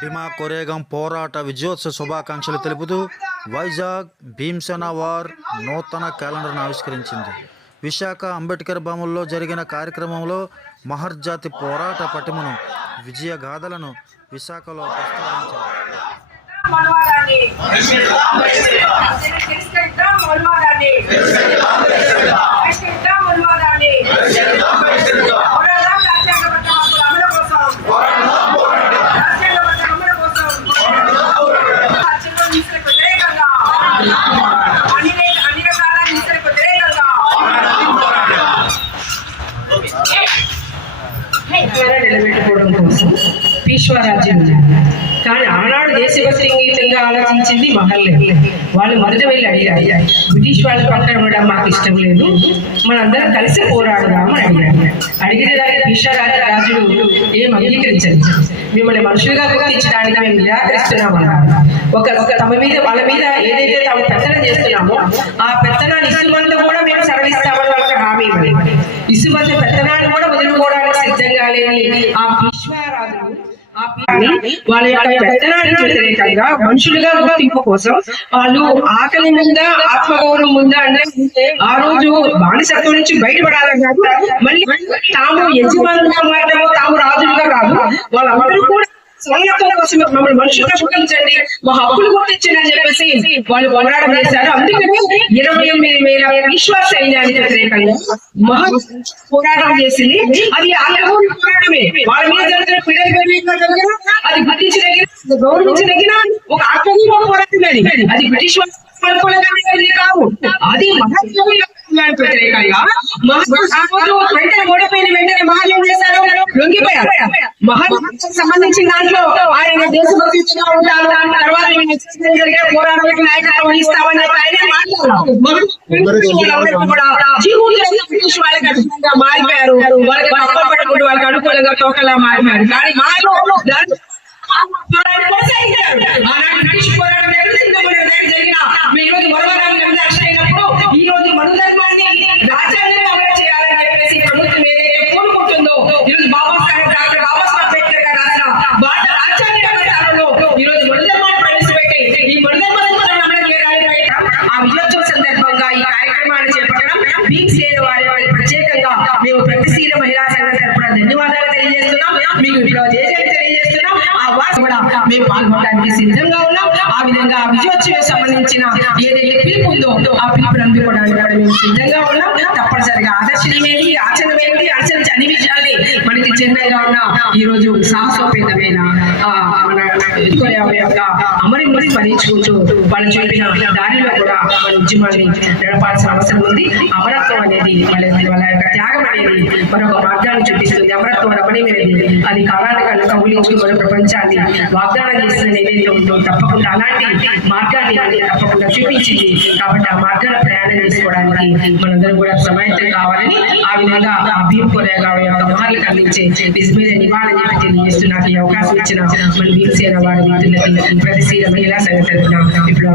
భీమా కొరేగాం పోరాట విజయోత్సవ శుభాకాంక్షలు తెలుపుతూ వైజాగ్ భీమసేన వార్ నూతన క్యాలెండర్ను ఆవిష్కరించింది. విశాఖ అంబేద్కర్ భవన్లో జరిగిన కార్యక్రమంలో మహర్జాతి పోరాట పటిమను విజయగాథలను విశాఖలో ప్రస్తావించారు. నిలబెట్టుకోవడం కోసం పీష్వారాజ్యం. కానీ ఆనాడు దేశభక్తి గీతంగా ఆలోచించింది మహర్లే. వాళ్ళు మొదట వెళ్ళి అడిగారు, బ్రిటిష్ వాళ్ళ పక్కన ఉండడం మాకు ఇష్టం లేదు, మనందరం కలిసి పోరాడుదామని అడిగారు. అడిగిన దానికి పీష్వారాజుడు ఏం అంగీకరించండి, మిమ్మల్ని మనుషులుగా గుర్తించడానికి మేము నిరాకరిస్తున్నామన్నారు. ఒక తమ మీద వాళ్ళ మీద ఏదైతే తాము పెత్తనం చేస్తున్నామో ఆ పెత్తనాన్ని ఇసుమంతా కూడా మేము సరళిస్తామని వాళ్ళకి హామీ ఇవ్వాలి. ఇసుమంత పెత్తనాన్ని కూడా వదులుకోవడానికి సిద్ధంగా లేని ఆ పీష్వారాజుడు వాళ్ళ యొక్క పెత్తనానికి వ్యతిరేకంగా మనుషులుగా గుర్తింపు కోసం వాళ్ళు ఆకలి ముందా ఆత్మగౌరవం ముందా అంటే ఆ రోజు బానిసత్వం నుంచి బయటపడాలని కాదు, మళ్ళీ తాము యజమానులుగా మారడము, తాము రాజులుగా కాదు, వాళ్ళందరూ కూడా స్వయంత్వం కోసం మమ్మల్ని మనుషులుగా గుర్తించండి, మా హక్కులు గుర్తించండి అని చెప్పేసి వాళ్ళు పోరాటం చేశారు. అందుకని 29,000 విశ్వాస సైన్యానికి వ్యతిరేకంగా మహా పోరాటం చేసింది. అది ఆత్మగౌరవ పోరాటమే. వాళ్ళ మీద జరిగిన పీడన అది గుర్తించదగిన, గౌరవించదగిన ఒక ఆత్మగౌరవ పోరాటమే. అది బ్రిటిష్ కాదు, అది వ్యతిరేకంగా వెంటనే ఓడిపోయిన వెంటనే మహల్ ఏం చేశారు, లొంగిపోయారు. మహల్ సంబంధించిన దాంట్లో ఆయన దేశభక్తిగా ఉంటారు, తర్వాత జరిగే పోరాటానికి నాయకత్వం వహిస్తామని చెప్పి ఆయన బ్రిటిష్ వాళ్ళకి అనుకూలంగా మారిపోయారు. వాళ్ళకి కప్పలు పట్టుకుంటూ వాళ్ళకి అనుకూలంగా తోకలా మారిపోయారు. కానీ మాలో బ్రిటిష్ పోరాటం జరిగిన ఈ రోజు మరోవరం అయినప్పుడు ఈ రోజు మనుధర్మాన్ని రాజ్యాంగంగా అమలు చేయాలని చెప్పేసి ప్రభుత్వం ఏదైతే కోరుకుంటుందో, ఈరోజు డాక్టర్ బాబాసాహెబ్ అంబేద్కర్ గారు రాసిన భారత రాజ్యాంగ స్థానంలో ఈ రోజు మనుధర్మాన్ని ప్రవేశపెట్టి ఈ మనుధర్మాన్ని అమలు చేయాలని ఆ విజయోత్సవ సందర్భంగా ఈ కార్యక్రమాన్ని చేపట్టడం భీమసేన వారి ప్రత్యేకంగా మేము ప్రగతిశీల మహిళా సంఘం తరపున ధన్యవాదాలు తెలియజేస్తున్నాం. మీకు ఇప్పుడు తెలియజేస్తున్నాం. ఆ వార్త కూడా మేము పాల్గొనడానికి సిద్ధంగా ఉన్నాం. ఆ విధంగా విజయోత్సవం సంబంధించిన ఏదైతే పిలుపు ఉందో ఆ పిలుపుని అందుకోవడానికి కూడా మేము సిద్ధంగా ఉన్నాం. తప్పనిసరిగా ఆదర్శనీయమేంటి, ఆచరణమేంటి, అన్ని విషయాల్ని మనకి చెందగా ఉన్న ఈ రోజు సాహసోపేతమైన మన యొక్క అమరిని స్మరించుకుంటూ వాళ్ళు చెప్పిన దారిలో కూడా మన ఉద్యమాన్ని నడపాల్సిన అవసరం ఉంది. అమరత్వం అనేది వాళ్ళ యొక్క త్యాగం అనేది మరొక మార్గాన్ని చూపిస్తుంది. అమరత్వం రమణీయమైనది. అది కాలాన్ని కౌలించుకు మన ప్రపంచాన్ని వాగ్దానం చేస్తున్న ఏదైతే ఉందో తప్పకుండా అలాంటి మార్గాన్ని తప్పకుండా చూపించింది. కాబట్టి ఆ మార్గాన్ని ప్రయాణం చేసుకోవడానికి మనందరం కూడా సమాయత్తం కావాలని ఆ విధంగా భీమ్ కొరేగాం యొక్క మహర్లకు అందించే నిజమైన నివాళి చెప్పి తెలియజేస్తూ నాకు ఈ అవకాశం ఇచ్చిన మన భీమసేన వారి మిత్రులకి ప్రగతిశీల మహిళా సంఘ తరపున ఇప్పుడు